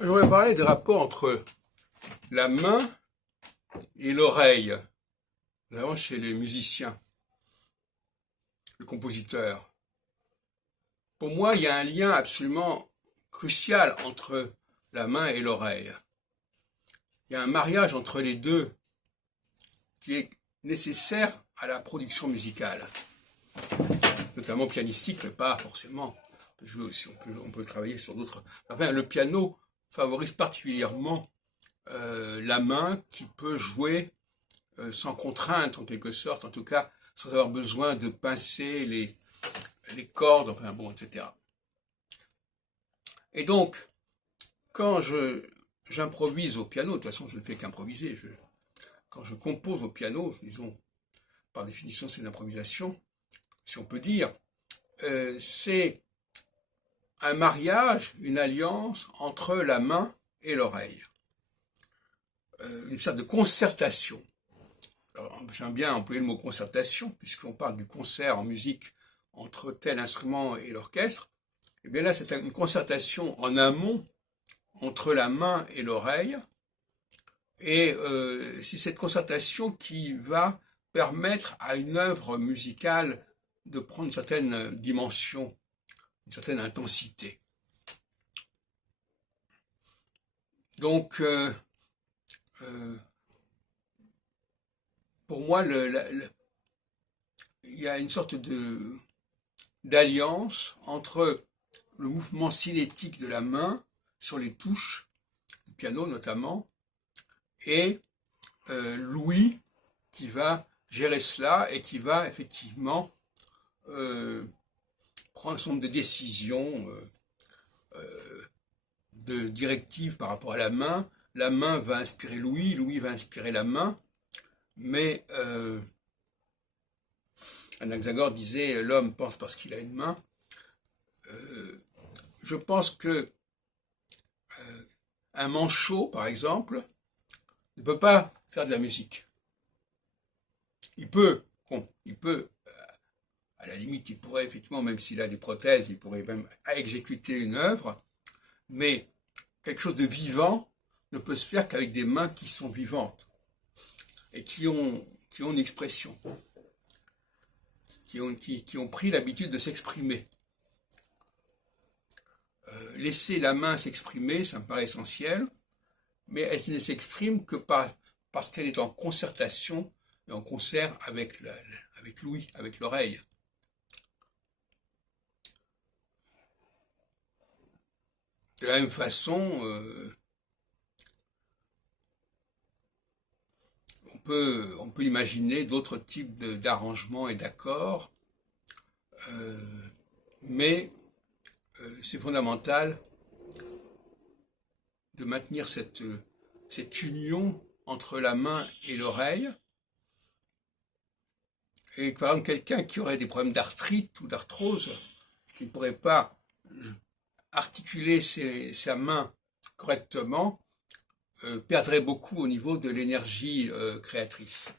Je voudrais parler des rapports entre la main et l'oreille, notamment chez les musiciens, les compositeurs. Pour moi, il y a un lien absolument crucial entre la main et l'oreille. Il y a un mariage entre les deux qui est nécessaire à la production musicale, notamment pianistique, mais pas forcément. On peut travailler sur d'autres. Enfin, le piano favorise particulièrement la main qui peut jouer sans contrainte en quelque sorte, en tout cas sans avoir besoin de pincer les cordes, enfin bon, etc. Et donc, quand j'improvise au piano, de toute façon je ne fais qu'improviser, quand je compose au piano, disons, par définition c'est une improvisation, si on peut dire, c'est un mariage, une alliance entre la main et l'oreille. Une sorte de concertation. J'aime bien employer le mot concertation, puisqu'on parle du concert en musique entre tel instrument et l'orchestre. Et bien là, c'est une concertation en amont entre la main et l'oreille. Et c'est cette concertation qui va permettre à une œuvre musicale de prendre une certaine dimension, une certaine intensité. Donc, pour moi, il y a une sorte d'alliance entre le mouvement cinétique de la main sur les touches du piano notamment et l'ouïe qui va gérer cela et qui va effectivement prendre un certain nombre de décisions, de directives par rapport à la main. La main va inspirer l'ouïe, l'ouïe va inspirer la main, mais Anaxagore disait l'homme pense parce qu'il a une main. Je pense que un manchot, par exemple, ne peut pas faire de la musique. Il peut, à la limite, il pourrait effectivement, même s'il a des prothèses, il pourrait même exécuter une œuvre, mais quelque chose de vivant ne peut se faire qu'avec des mains qui sont vivantes et qui ont une expression, qui ont pris l'habitude de s'exprimer. Laisser la main s'exprimer, ça me paraît essentiel, mais elle ne s'exprime que parce qu'elle est en concertation et en concert avec l'ouïe, avec l'oreille. De la même façon, on peut imaginer d'autres types d'arrangements et d'accords, mais c'est fondamental de maintenir cette union entre la main et l'oreille. Et par exemple, quelqu'un qui aurait des problèmes d'arthrite ou d'arthrose, qui ne pourrait pas articuler sa main correctement, perdrait beaucoup au niveau de l'énergie créatrice.